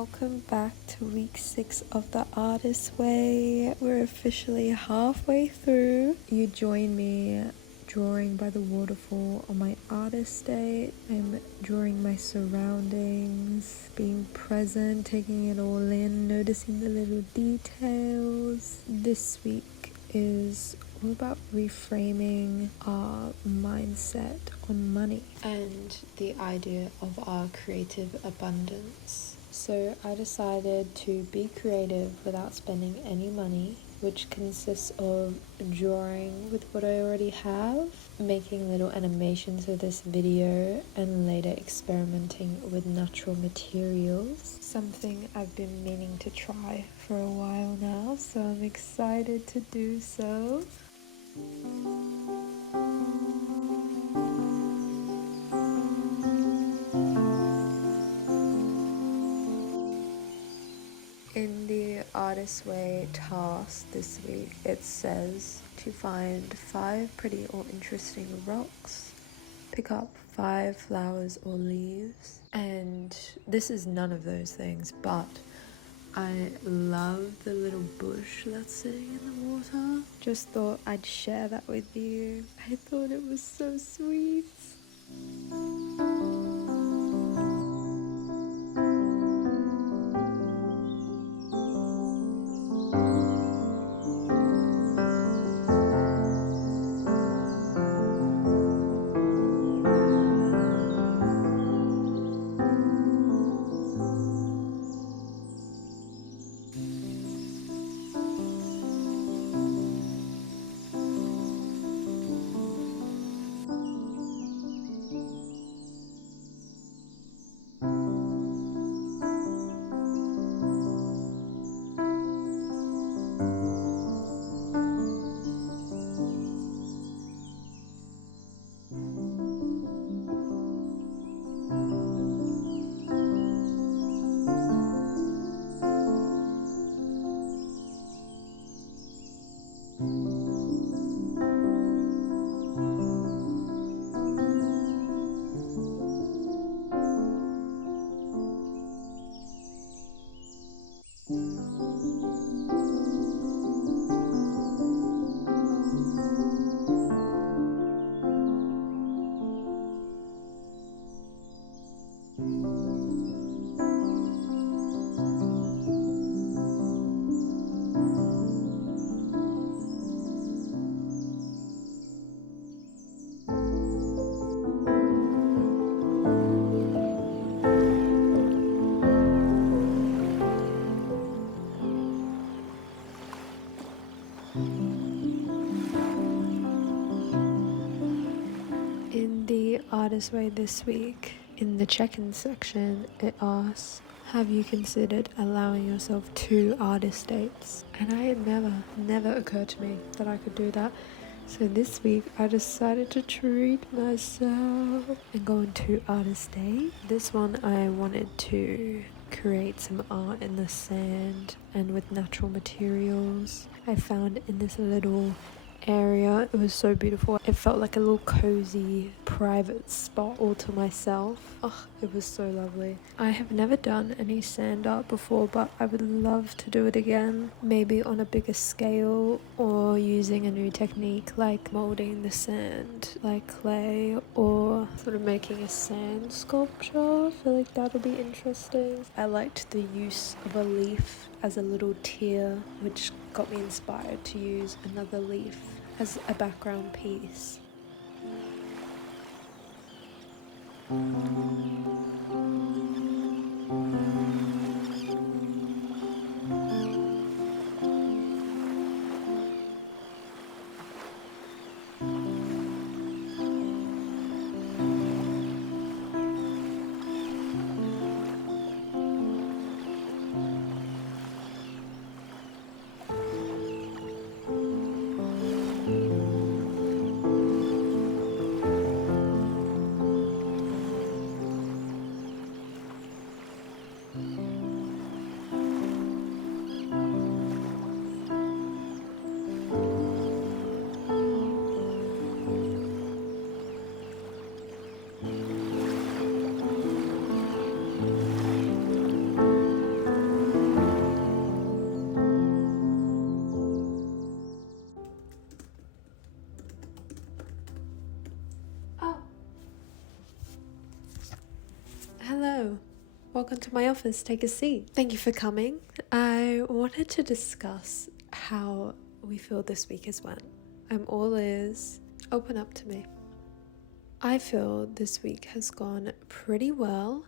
welcome back to week 6 of the Artist Way. We're officially halfway through. You join me drawing by the waterfall on my artist day. I'm drawing my surroundings, being present, taking it all in, noticing the little details. This week is all about reframing our mindset on money and the idea of our creative abundance. So I decided to be creative without spending any money, which consists of drawing with what I already have, making little animations of this video, and later experimenting with natural materials. Something I've been meaning to try for a while now, so I'm excited to do so. In the Artist Way task this week, it says to find 5 pretty or interesting rocks, pick up 5 flowers or leaves, and this is none of those things, but I love the little bush that's sitting in the water. Just thought I'd share that with you. I thought it was so sweet. In the Artist Way this week, in the check-in section, it asks, have you considered allowing yourself 2 artist dates? And I had never occurred to me that I could do that. So this week I decided to treat myself and go on 2 artist dates. This one I wanted to create some art in the sand and with natural materials. I found in this little area. It was so beautiful. It felt like a little cozy private spot all to myself. Oh, it was so lovely. I have never done any sand art before, but I would love to do it again, maybe on a bigger scale or using a new technique like molding the sand like clay or sort of making a sand sculpture. I feel like that'll be interesting. I liked the use of a leaf as a little tear, which got me inspired to use another leaf as a background piece. welcome to my office. Take a seat. Thank you for coming. I wanted to discuss how we feel this week has went. I'm all ears. Open up to me. I feel this week has gone pretty well.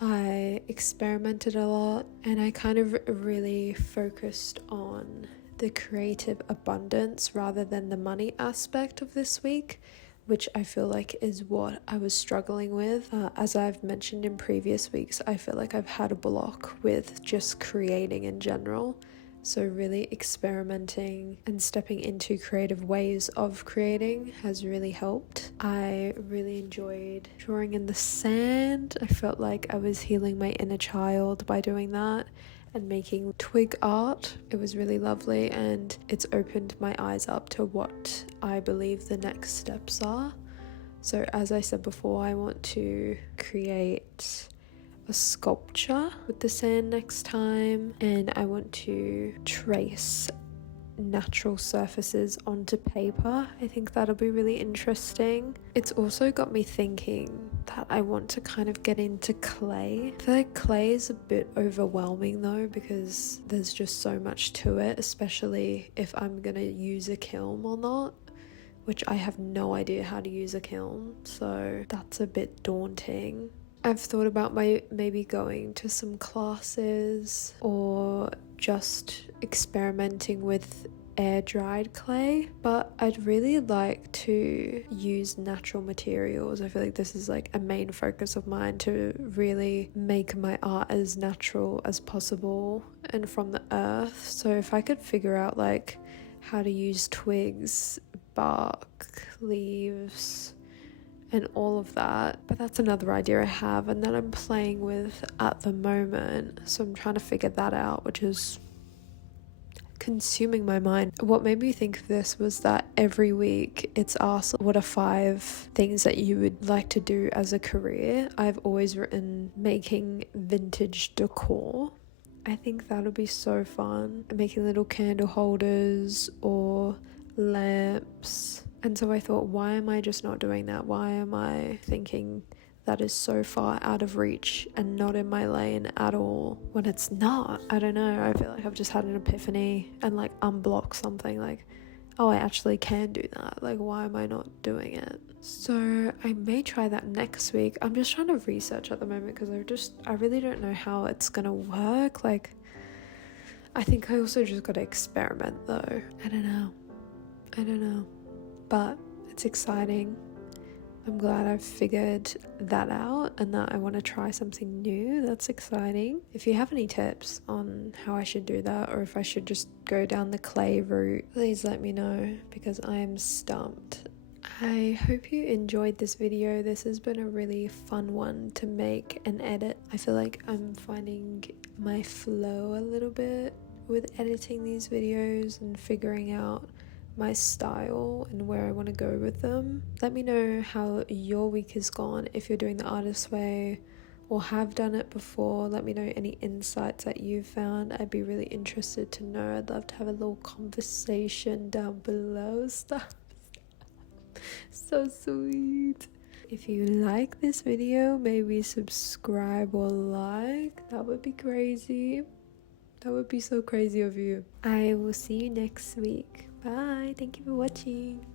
I experimented a lot and I kind of really focused on the creative abundance rather than the money aspect of this week, which I feel like is what I was struggling with. As I've mentioned in previous weeks, I feel like I've had a block with just creating in general. So really experimenting and stepping into creative ways of creating has really helped. I really enjoyed drawing in the sand. I felt like I was healing my inner child by doing that and making twig art. It was really lovely and it's opened my eyes up to what I believe the next steps are. So as I said before, I want to create a sculpture with the sand next time, and I want to trace natural surfaces onto paper. I think that'll be really interesting. It's also got me thinking that I want to kind of get into clay. I feel like clay is a bit overwhelming though, because there's just so much to it, especially if I'm gonna use a kiln or not, which I have no idea how to use a kiln, so that's a bit daunting. I've thought about maybe going to some classes or just experimenting with air-dried clay, but I'd really like to use natural materials. I feel like this is like a main focus of mine, to really make my art as natural as possible and from the earth. So if I could figure out like how to use twigs, bark, leaves, and all of that, but that's another idea I have and that I'm playing with at the moment, so I'm trying to figure that out, which is consuming my mind. What made me think of this was that every week it's asked what are 5 things that you would like to do as a career. I've always written making vintage decor. I think that'll be so fun, making little candle holders or lamps. And so I thought, why am I just not doing that? Why am I thinking that is so far out of reach and not in my lane at all, when it's not? I don't know. I feel like I've just had an epiphany and like unblocked something, like, oh, I actually can do that. Like, why am I not doing it? So I may try that next week. I'm just trying to research at the moment because I really don't know how it's gonna work. Like, I think I also just gotta experiment though. I don't know, but it's exciting. I'm glad I've figured that out and that I want to try something new. That's exciting. If you have any tips on how I should do that, or if I should just go down the clay route, please let me know, because I am stumped. I hope you enjoyed this video. This has been a really fun one to make and edit. I feel like I'm finding my flow a little bit with editing these videos and figuring out my style and where I want to go with them. Let me know how your week has gone, if you're doing the artist way or have done it before. Let me know any insights that you've found. I'd be really interested to know. I'd love to have a little conversation down below. Stuff. So sweet. If you like this video, maybe subscribe or like. That would be crazy. That would be so crazy of you. I will see you next week. Bye. Thank you for watching.